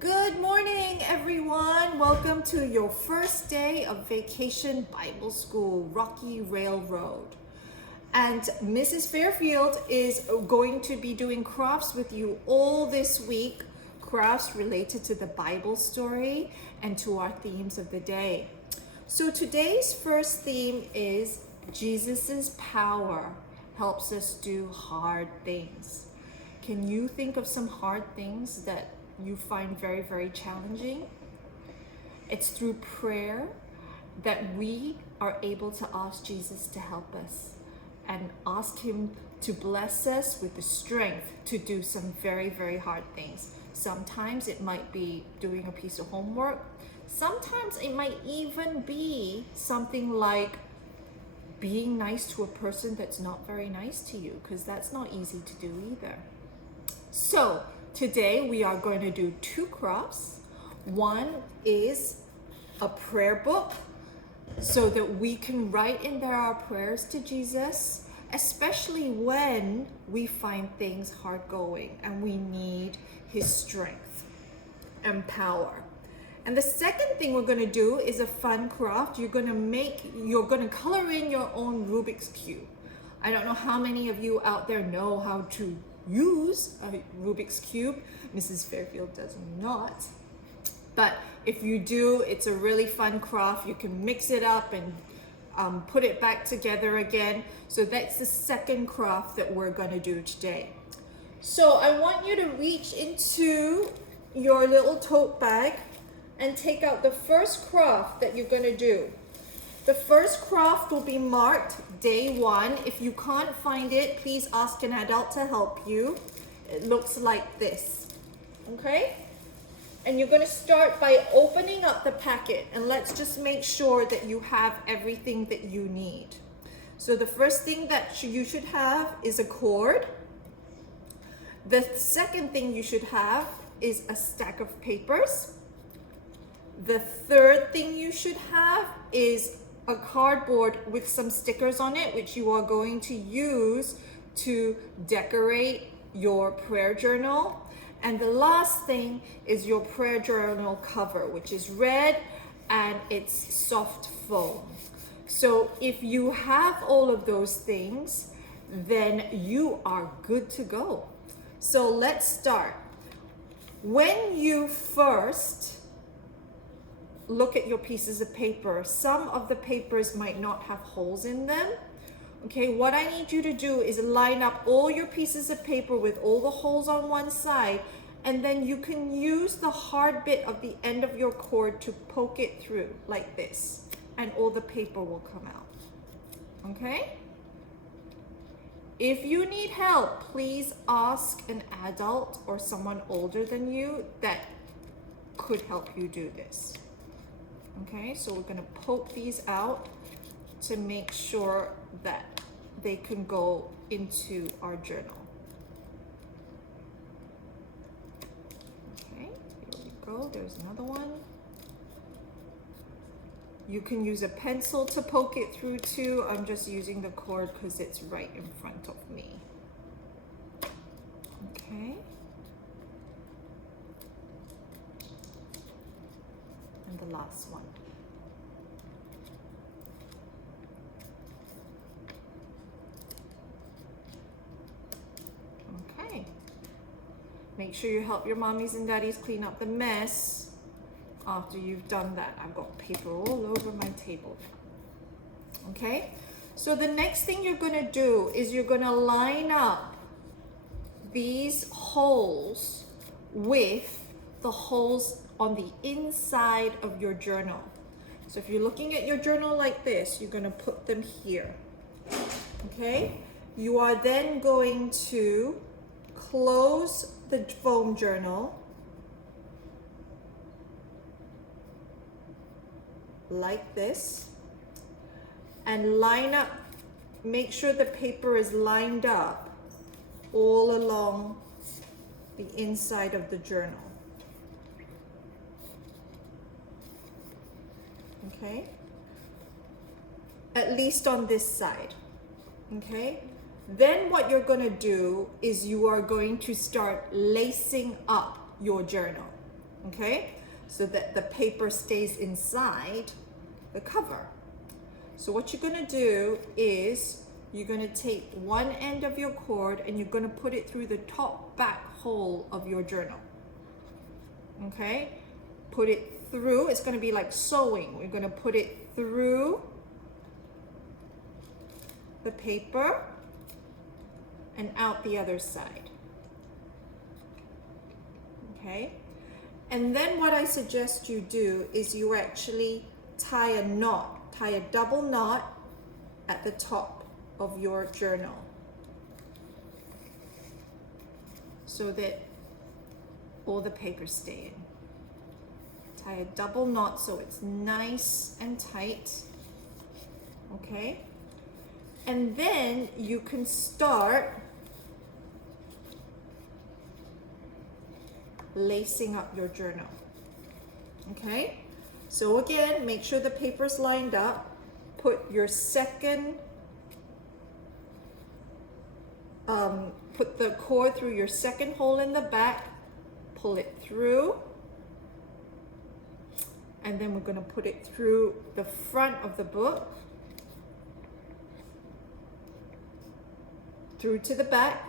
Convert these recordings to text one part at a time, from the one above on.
Good morning, everyone. Welcome to your first day of Vacation Bible School, Rocky Railroad. And Mrs. Fairfield is going to be doing crafts with you all this week, crafts related to the Bible story and to our themes of the day. So today's first theme is Jesus's power helps us do hard things. Can you think of some hard things that you find very, very challenging? It's through prayer that we are able to ask Jesus to help us and ask him to bless us with the strength to do some very, very hard things. Sometimes it might be doing a piece of homework. Sometimes it might even be something like being nice to a person that's not very nice to you, because that's not easy to do either. So today we are going to do two crafts. One is a prayer book so that we can write in there our prayers to Jesus, especially when we find things hard going and we need his strength and power. And the second thing we're going to do is a fun craft. You're going to color in your own Rubik's Cube. I don't know how many of you out there know how to use a Rubik's Cube. Mrs. Fairfield does not. But if you do, it's a really fun craft. You can mix it up and put it back together again. So that's the second craft that we're going to do today. So I want you to reach into your little tote bag and take out the first craft that you're going to do. The first craft will be marked day 1. If you can't find it, please ask an adult to help you. It looks like this, okay? And you're going to start by opening up the packet, and let's just make sure that you have everything that you need. So the first thing that you should have is a cord. The second thing you should have is a stack of papers. The third thing you should have is a cardboard with some stickers on it, which you are going to use to decorate your prayer journal. And the last thing is your prayer journal cover, which is red and it's soft foam. So if you have all of those things, then you are good to go. So let's start. When you first look at your pieces of paper, some of the papers might not have holes in them. Okay, what I need you to do is line up all your pieces of paper with all the holes on one side, and then you can use the hard bit of the end of your cord to poke it through like this, and all the paper will come out. Okay? If you need help, please ask an adult or someone older than you that could help you do this. Okay, so we're going to poke these out to make sure that they can go into our journal. Okay, here we go. There's another one. You can use a pencil to poke it through too. I'm just using the cord because it's right in front of me. Okay. And the last one. Okay. Make sure you help your mommies and daddies clean up the mess after you've done that. I've got paper all over my table now. Okay? So the next thing you're going to do is you're going to line up these holes with the holes on the inside of your journal. So if you're looking at your journal like this, you're going to put them here. Okay? You are then going to close the foam journal like this and line up, make sure the paper is lined up all along the inside of the journal. Okay, at least on this side. Okay, then what you're going to do is you are going to start lacing up your journal. okay? So that the paper stays inside the cover. So what you're gonna do is you're gonna take one end of your cord and you're gonna put it through the top back hole of your journal. Okay? Put it through, it's gonna be like sewing. We're gonna put it through the paper and out the other side. Okay? And then what I suggest you do is you actually tie a knot, tie a double knot at the top of your journal so that all the papers stay in. Tie a double knot so it's nice and tight, okay? And then you can start lacing up your journal, okay? So again, make sure the paper's lined up. Put your second, put the cord through your second hole in the back, pull it through, and then we're gonna put it through the front of the book, through to the back,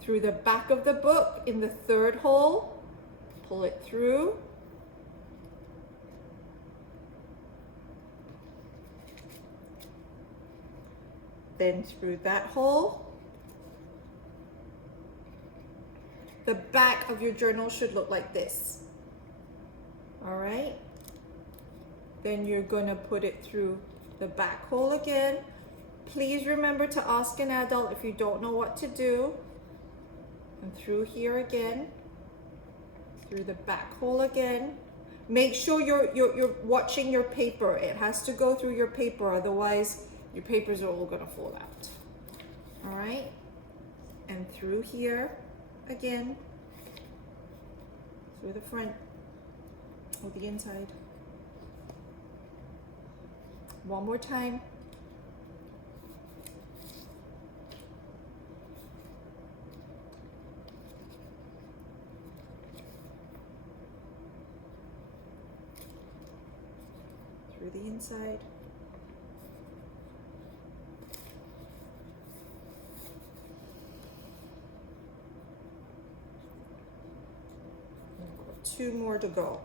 through the back of the book in the third hole, pull it through, then through that hole. The back of your journal should look like this. All right? Then you're gonna put it through the back hole again. Please remember to ask an adult if you don't know what to do. And through here again, through the back hole again. Make sure you're watching your paper. It has to go through your paper, otherwise your papers are all gonna fall out. All right? And through here again, through the front or the inside. One more time. Through the inside. Two more to go.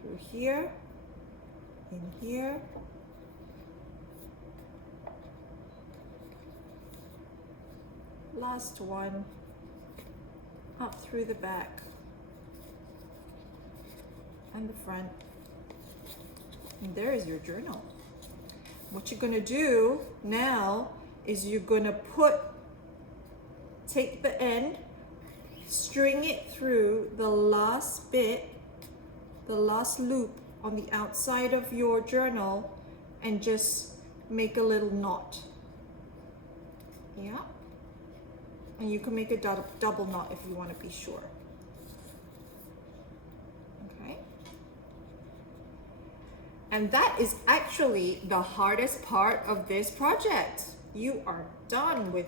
Through here, in here, last one, up through the back and the front. And there is your journal. What you're gonna do now is you're gonna take the end, string it through the last bit, the last loop on the outside of your journal, and just make a little knot. Yeah? And you can make a double knot if you want to be sure. Okay? And that is actually the hardest part of this project. You are done with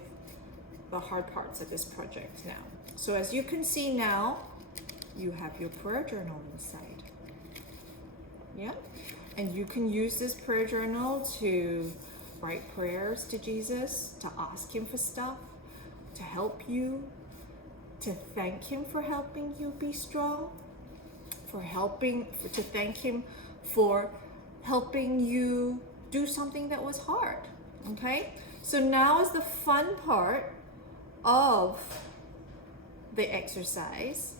the hard parts of this project now. So as you can see now, you have your prayer journal inside. Yeah? And you can use this prayer journal to write prayers to Jesus, to ask him for stuff, to help you, to thank him for helping you be strong, to thank him for helping you do something that was hard. Okay? So now is the fun part of the exercise,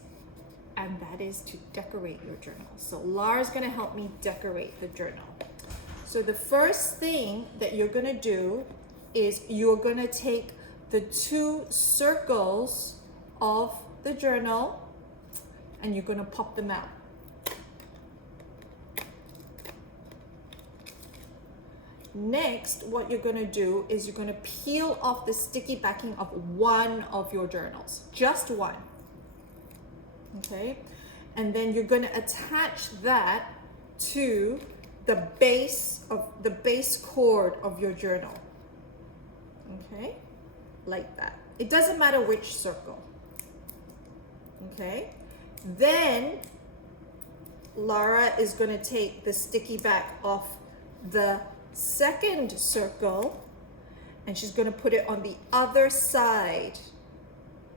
and that is to decorate your journal. So Lara's gonna help me decorate the journal. So the first thing that you're gonna do is you're gonna take the two circles of the journal and you're gonna pop them out. Next, what you're gonna do is you're gonna peel off the sticky backing of one of your journals, just one. Okay, and then you're gonna attach that to the base cord of your journal. Okay, like that. It doesn't matter which circle. Okay, Then Lara is going to take the sticky back off the second circle, and she's going to put it on the other side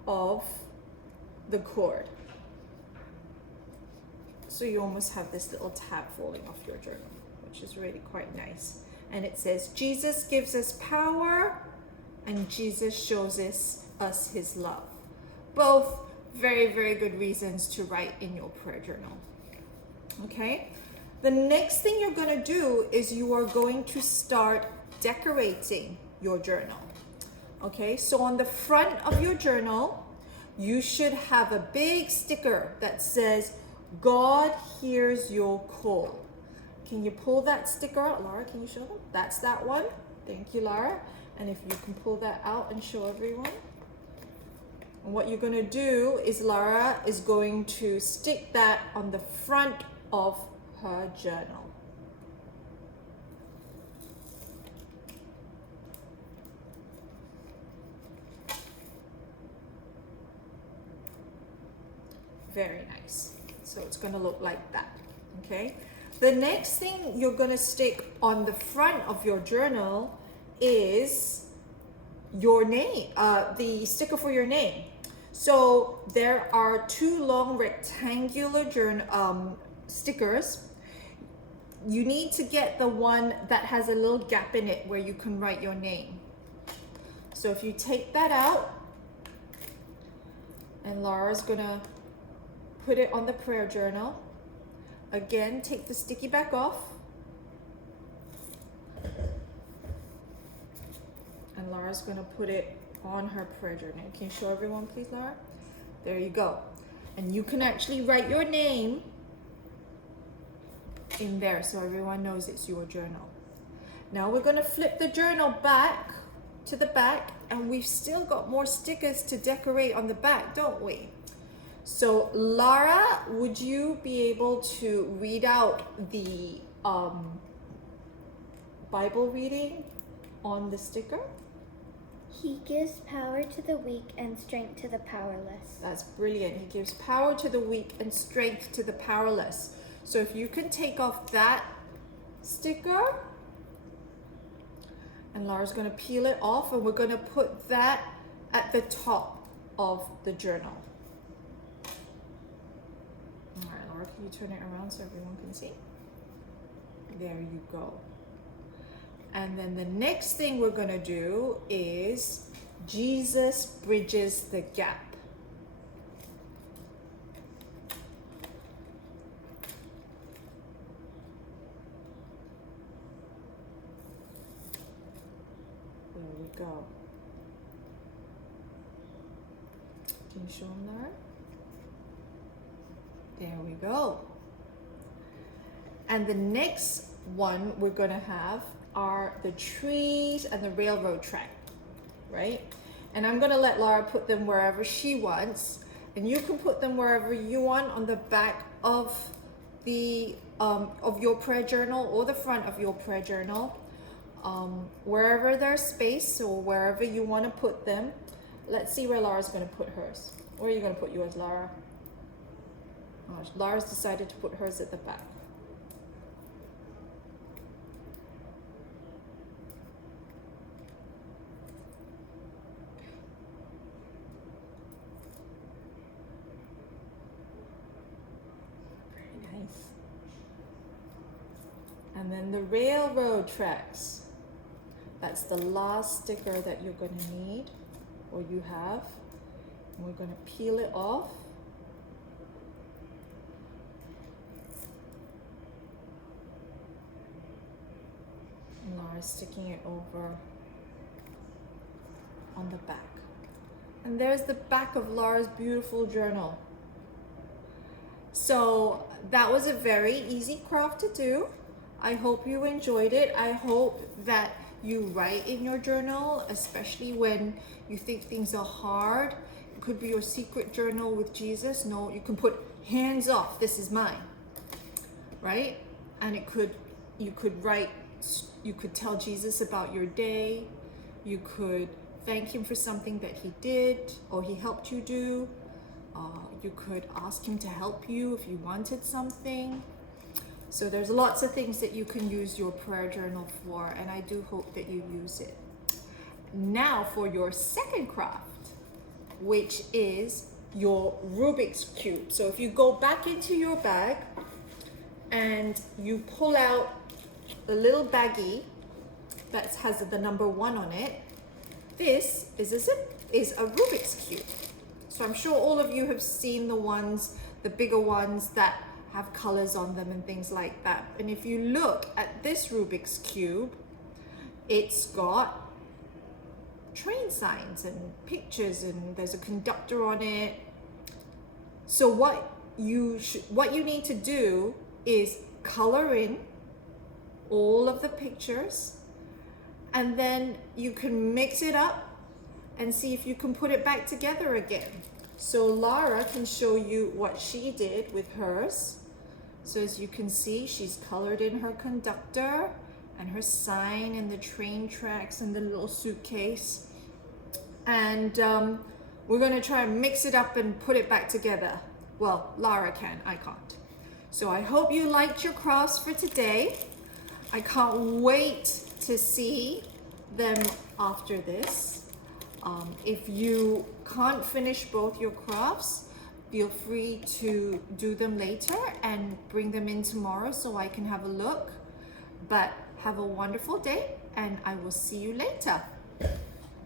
of the cord. So you almost have this little tab falling off your journal, which is really quite nice. And it says, Jesus gives us power and Jesus shows us his love. Both very, very good reasons to write in your prayer journal. Okay? The next thing you're going to do is you are going to start decorating your journal. Okay? So on the front of your journal, you should have a big sticker that says, God hears your call. Can you pull that sticker out, Lara? Can you show them? That's that one. Thank you, Lara. And if you can pull that out and show everyone. And what you're going to do is Lara is going to stick that on the front of her journal. Very nice. So it's going to look like that. Okay. The next thing you're going to stick on the front of your journal is your name, the sticker for your name. So there are two long rectangular stickers. You need to get the one that has a little gap in it where you can write your name. So if you take that out, and Lara's gonna put it on the prayer journal. Again, take the sticky back off. And Lara's gonna put it on her prayer journal. Can you show everyone, please, Lara? There you go. And you can actually write your name in there so everyone knows it's your journal. Now we're gonna flip the journal back to the back, and we've still got more stickers to decorate on the back, don't we? So Lara, would you be able to read out the Bible reading on the sticker? He gives power to the weak and strength to the powerless. That's brilliant. He gives power to the weak and strength to the powerless. So if you can take off that sticker, and Lara's going to peel it off, and we're going to put that at the top of the journal. All right, Lara, can you turn it around so everyone can see? There you go. And then the next thing we're going to do is Jesus bridges the gap. There we go. Can you show them there? There we go. And the next one we're going to have are the trees and the railroad track, right? And I'm going to let Lara put them wherever she wants, and you can put them wherever you want on the back of the of your prayer journal or the front of your prayer journal, wherever there's space or wherever you want to put them. Let's see where Lara's going to put hers. Where are you going to put yours, Lara? Oh, Lara's decided to put hers at the back. And then the railroad tracks. That's the last sticker that you're going to need, or you have. And we're going to peel it off. And Lara's sticking it over on the back. And there's the back of Lara's beautiful journal. So that was a very easy craft to do. I hope you enjoyed it. I hope that you write in your journal, especially when you think things are hard. It could be your secret journal with Jesus. No, you can put hands off, this is mine, right? And you could write, you could tell Jesus about your day. You could thank him for something that he did or he helped you do. You could ask him to help you if you wanted something. So there's lots of things that you can use your prayer journal for, and I do hope that you use it. Now for your second craft, which is your Rubik's Cube. So if you go back into your bag and you pull out the little baggie that has the number 1 on it, this is a Rubik's Cube. So I'm sure all of you have seen the ones, the bigger ones that have colors on them and things like that. And if you look at this Rubik's Cube, it's got train signs and pictures, and there's a conductor on it. So what you need to do is color in all of the pictures, and then you can mix it up and see if you can put it back together again. So Lara can show you what she did with hers. So as you can see, she's colored in her conductor and her sign and the train tracks and the little suitcase. And we're gonna try and mix it up and put it back together. Well, Lara can, I can't. So I hope you liked your crafts for today. I can't wait to see them after this. If you can't finish both your crafts, feel free to do them later and bring them in tomorrow so I can have a look. But have a wonderful day, and I will see you later.